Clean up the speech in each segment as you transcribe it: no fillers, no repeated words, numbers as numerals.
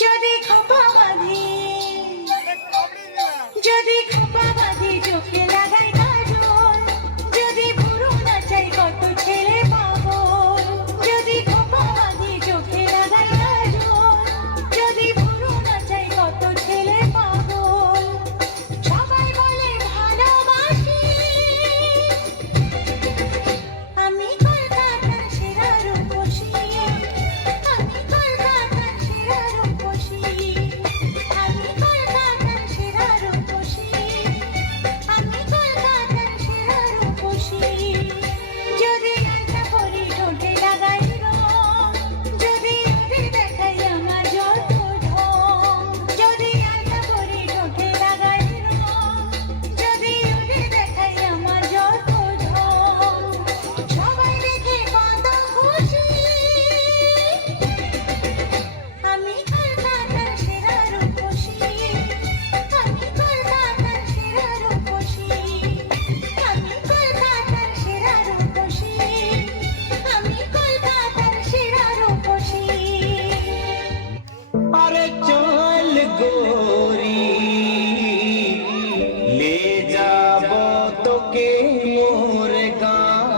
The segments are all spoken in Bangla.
যদি খোপা বাঁধি, যদি খোপা বাঁধি চোখে লাগাই কাজল, যদি ভুরু নাচাই কত ছেলে পাগল, যদি খোপা বাঁধি চোখে লাগাই কাজল, যদি ভুরু নাচাই কত ছেলে পাগল, সবাই বলে ভালোবাসি, আমি কলকাতার সেরা রূপসী, আমি কলকাতার সেরা রূপসী, আমি কলকাতার সেরা রূপসী, আমি কলকাতার সেরা রূপসী। যদি আলতা পরি ঠোঁটে লাগাই রং, যদি ওদের দেখাই আমার যত ঢং, যদি আলতা পরি ঠোঁটে লাগাই রং, যদি ওদের দেখাই আমার যত ঢং, সবাই দেখে কত খুশি, আমি কলকাতার সেরা রূপসী, আমি কলকাতার সেরা রূপসী, আমি কলকাতার সেরা রূপসী, আমি কলকাতার সেরা রূপসী। अरे चल गोरी ले जाबो तोके मोर गाँव।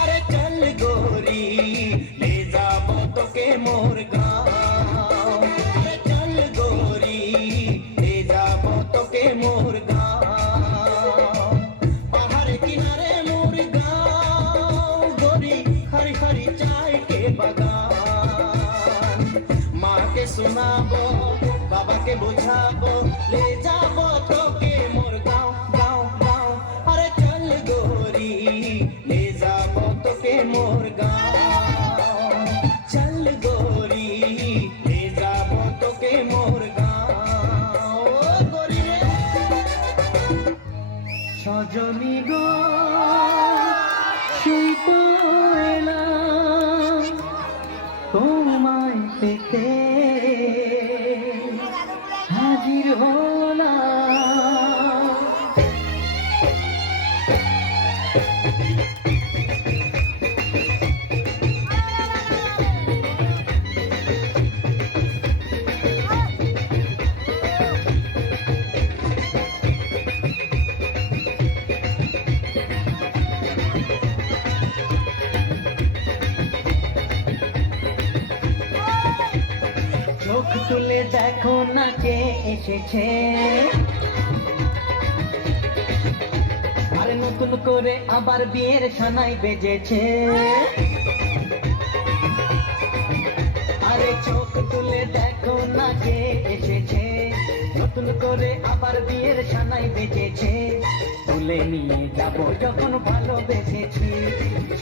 अरे चल गोरी ले जाबो तोके मोर गाँव। अरे चल गोरी ले जाबो तोके मोर गाँव। पहाड़ किनारे मोर गाँव गोरी, हरी हरी चाय के बगान। माँ के सुनाबो बाबा के बुझाबो, ले जाबो तोके मोर गाँव गाँव गाँव। अरे चल गोरी ले जाबो तोके मोर गाँव। चल गोरी ले जाबो तोके मोर गाँव। ओ गोरी रे सजनी गो সেই তো এলাম তোমায় পেতে, হাজির হলাম। চোখ তুলে দেখো না কে এসেছে, আরে নতুন করে আবার বিয়ের সানাই বেজেছে। আরে চোখ তুলে দেখো না কে এসেছে, নতুন করে আবার বিয়ের সানাই বেজেছে। তুলে নিয়ে যাবো যখন ভালোবেসেছি,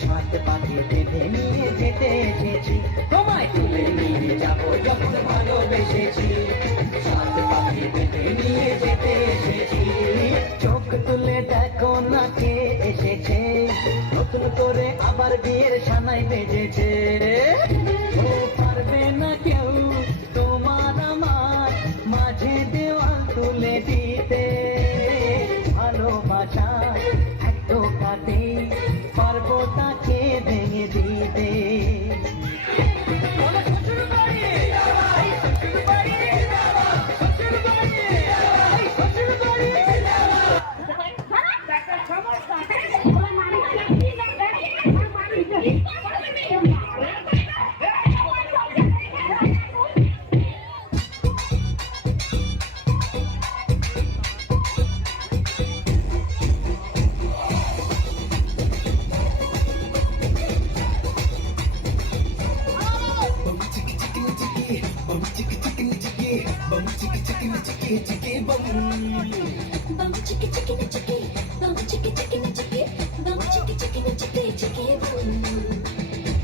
সাত পাখি বেঁধে নিয়ে যেতে এসেছি। তোমায় তুলে নিয়ে যাবো যখন ভালোবেসেছি, সাত পাখি বেঁধে নিয়ে যেতে এসেছি। চোখ তুলে দেখো না কে এসেছে, নতুন করে আবার বিয়ের সানাই বেজেছে। ও পারবে না কেউ তোমার আমার মাঝে দেওয়াল তুলে দিতে, ভালোবাসা এক টোকাতে পারবো তাকে ভেঙে দিতে।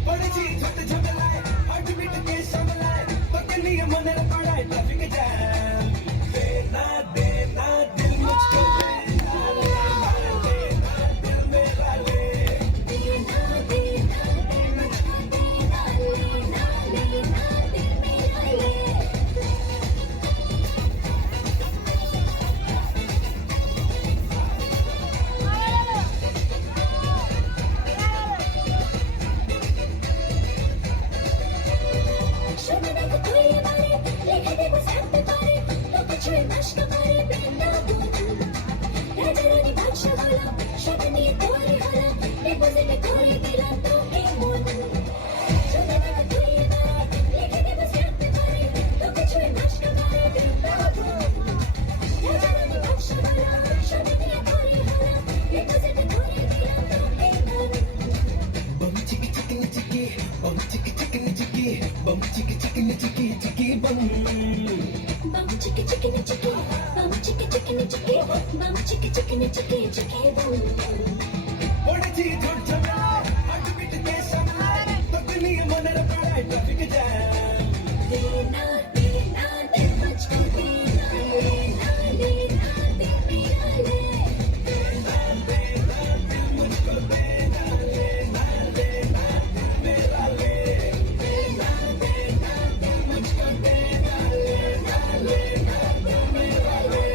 बड़े जी छोटे छोटे लाए জীবন bum chicka chicken chicky bum chicka chicken chicky bum chicka chicken chicky chicky bum পড়েছি ঝড় ঝড় হার্টবিট কে সামনে তোকে নিয়ে মনের পাড়ায় ট্রাফিক জ্যাম देना देना दे मुझको देना लेना लेना दे मेरा ले मुझको देना लेना लेना मेरा ले देना देना दे मुझको देना लेना लेना दे मेरा ले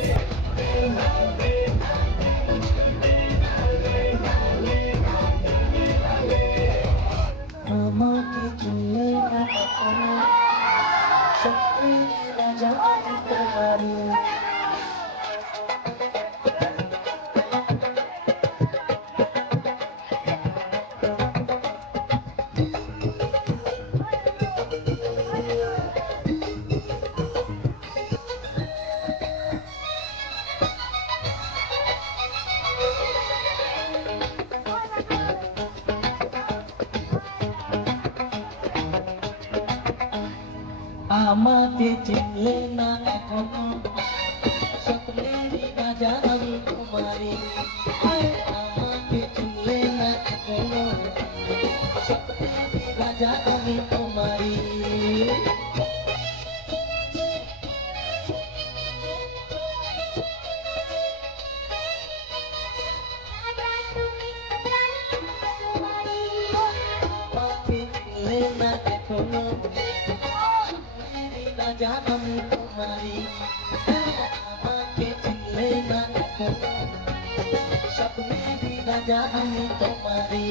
আমাকে চুলে না এখনো সত্যি রাজা দিতে পারি আমাকে চিনলে না এখনো স্বপ্নেরই রাজা আমি তোমারি আমাকে চিনলে না এখনো স্বপ্নেরই রাজা আমি তোমারি আমাকে চিনলে না এখনো রাজা আমি তোমারি আমাকে চিনলে না এখনো স্বপ্নেরই রাজা আমি তোমারি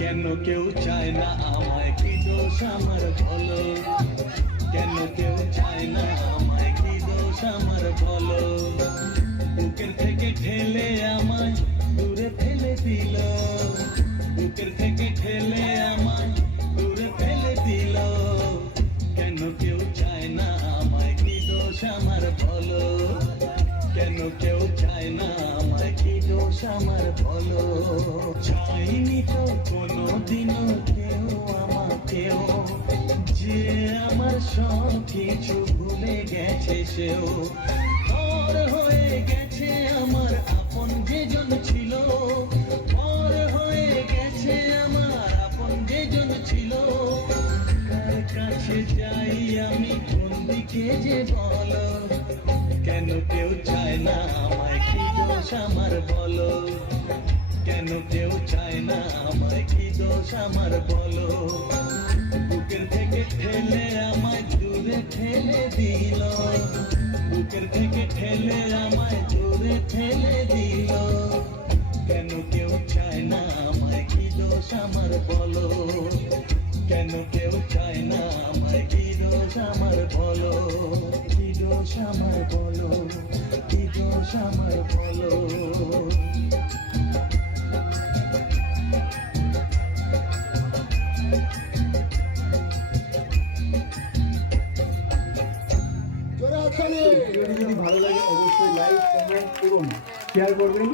কেন কেউ চায় না আমায় কি দোষ আমার বলো কেন কেউ চায় না আমায় কি দোষ আমার বলো বুকের থেকে ঠেলে আমায় দূরে ফেলে দিল বুকের থেকে ঠেলে আমায় দূরে ফেলে দিল কেন কেউ চায় না আমায় কি দোষ আমার বলো কেন কেউ চায় না আমায় কি দোষ আমার বলো চাইনি তো কোনোদিনও কেউ আমাকেও যে আমার সব কিছু ভুলে গেছে সেও পর হয়ে গেছে আমার আপন যেজন ছিল পর হয়ে গেছে আমার আপন যেজন ছিল কার কাছে যাই আমি কোন দিকে যে বলো কেন কেউ চায় না আমায় কি দোষ আমার বলো কেন কেউ চায় না আমায় কি দোষ আমার বলো বুকের থেকে ঠেলে আমায় দূরে ঠেলে দিল বুকের থেকে ঠেলে আমায় দূরে ঠেলে দিল কেন কেউ চায় না আমায় কি দোষ আমার বলো কেন কেউ চায় না আমায় কি দোষ আমার বলো কি দোষ আমার বলো কি দোষ আমার বলো ভিডিওটি যদি ভালো লাগে অবশ্যই লাইক কমেন্ট এবং শেয়ার করবেন।